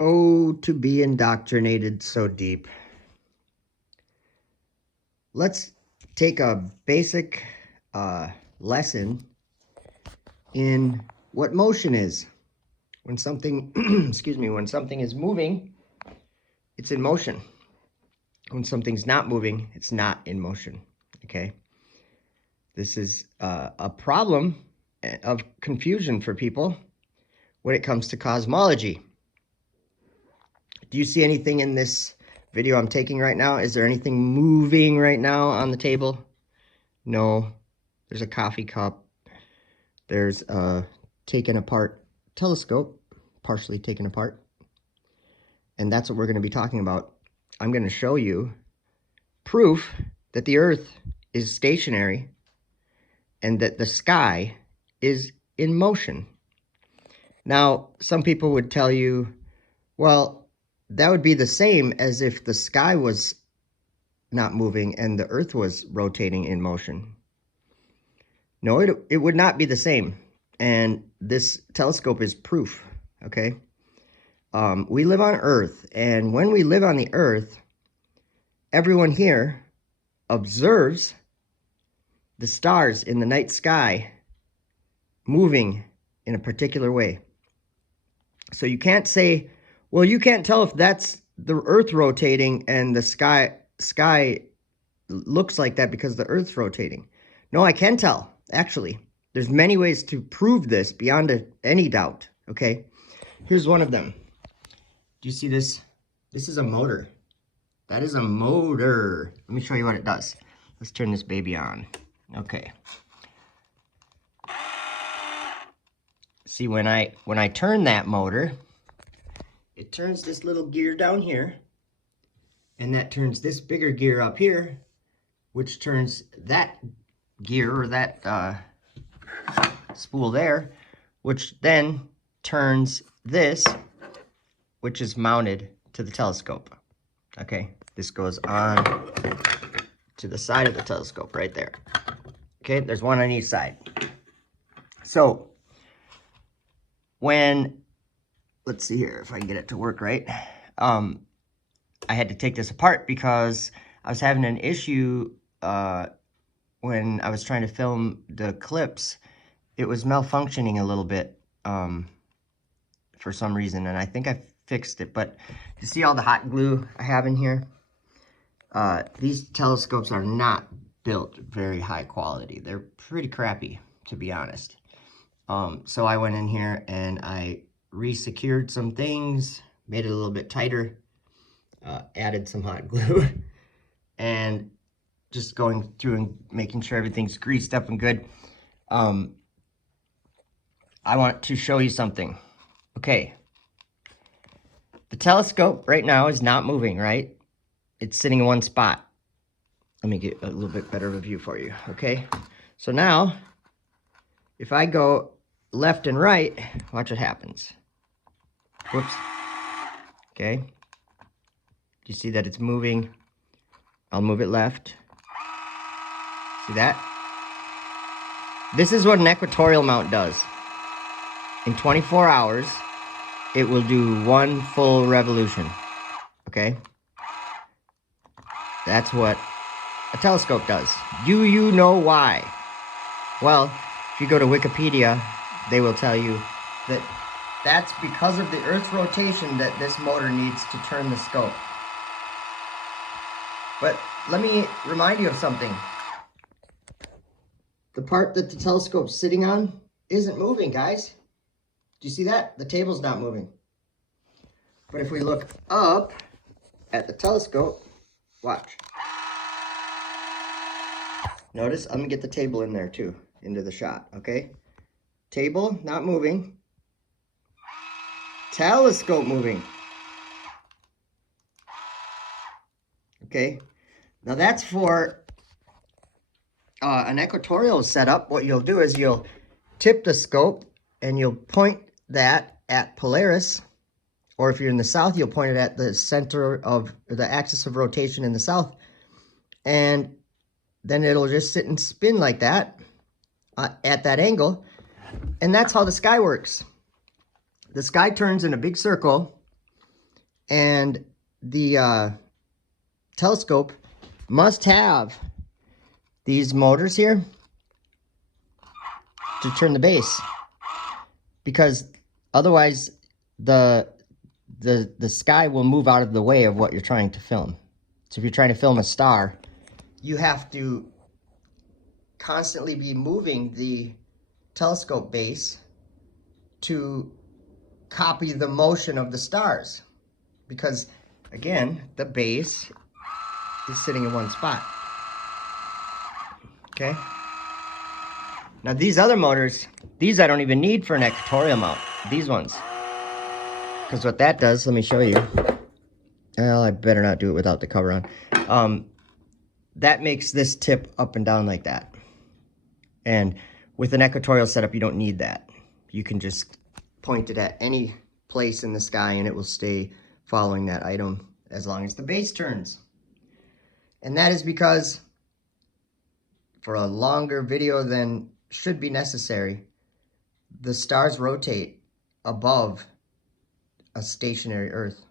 Oh, to be indoctrinated so deep. Let's take a basic lesson in what motion is. When something, excuse me, when something is moving, it's in motion. When something's not moving, it's not in motion. Okay? This is a problem of confusion for people when it comes to cosmology. Do you see anything in this video I'm taking right now? Is there anything moving right now on the table? No. There's a coffee cup. There's a taken apart telescope, partially taken apart. And that's what we're going to be talking about. I'm going to show you proof that the Earth is stationary and that the sky is in motion. Now, some people would tell you, well, that would be the same as if the sky was not moving and the Earth was rotating in motion. No, it would not be the same. And this telescope is proof, okay? We live on Earth, and when we live on the Earth, everyone here observes the stars in the night sky moving in a particular way. So you can't say, well, you can't tell if that's the Earth rotating and the sky looks like that because the Earth's rotating. No, I can tell, actually. There's many ways to prove this beyond any doubt, okay? Here's one of them. Do you see this? This is a motor. That is a motor. Let me show you what it does. Let's turn this baby on. Okay. See, when I turn that motor, it turns this little gear down here, and that turns this bigger gear up here, which turns that gear, or that spool there, which then turns this, which is mounted to the telescope. Okay, this goes on to the side of the telescope right there. Okay, there's one on each side. So, let's see here if I can get it to work right. I had to take this apart because I was having an issue when I was trying to film the clips. It was malfunctioning a little bit for some reason, and I think I fixed it. But you see all the hot glue I have in here? These telescopes are not built very high quality. They're pretty crappy, to be honest. So I went in here and I re-secured some things, made it a little bit tighter, added some hot glue, and just going through and making sure everything's greased up and good. I want to show you something. Okay. The telescope right now is not moving, right? It's sitting in one spot. Let me get a little bit better of a view for you, okay? So now, if I go left and right, watch what happens. Whoops. Okay. Do you see that it's moving? I'll move it left. See that? This is what an equatorial mount does. In 24 hours, it will do one full revolution. Okay? That's what a telescope does. Do you know why? Well, if you go to Wikipedia, they will tell you that that's because of the Earth's rotation that this motor needs to turn the scope. But let me remind you of something. The part that the telescope's sitting on isn't moving, guys. Do you see that? The table's not moving. But if we look up at the telescope, watch. Notice, I'm gonna get the table in there too, into the shot, okay? Table, not moving. Telescope moving. Okay, now that's for an equatorial setup. What you'll do is you'll tip the scope and you'll point that at Polaris, or if you're in the south, you'll point it at the center of the axis of rotation in the south, and then it'll just sit and spin like that at that angle, and that's how the sky works. The sky turns in a big circle And the telescope must have these motors here to turn the base, because otherwise the sky will move out of the way of what you're trying to film. So if you're trying to film a star, you have to constantly be moving the telescope base to copy the motion of the stars, because again, the base is sitting in one spot. Okay. Now these other motors, these I don't even need for an equatorial mount. These ones. Because what that does, let me show you. Well, I better not do it without the cover on. That makes this tip up and down like that. And with an equatorial setup, you don't need that. You can just point it at any place in the sky and it will stay following that item as long as the base turns. And that is because for a longer video than should be necessary, the stars rotate above a stationary Earth.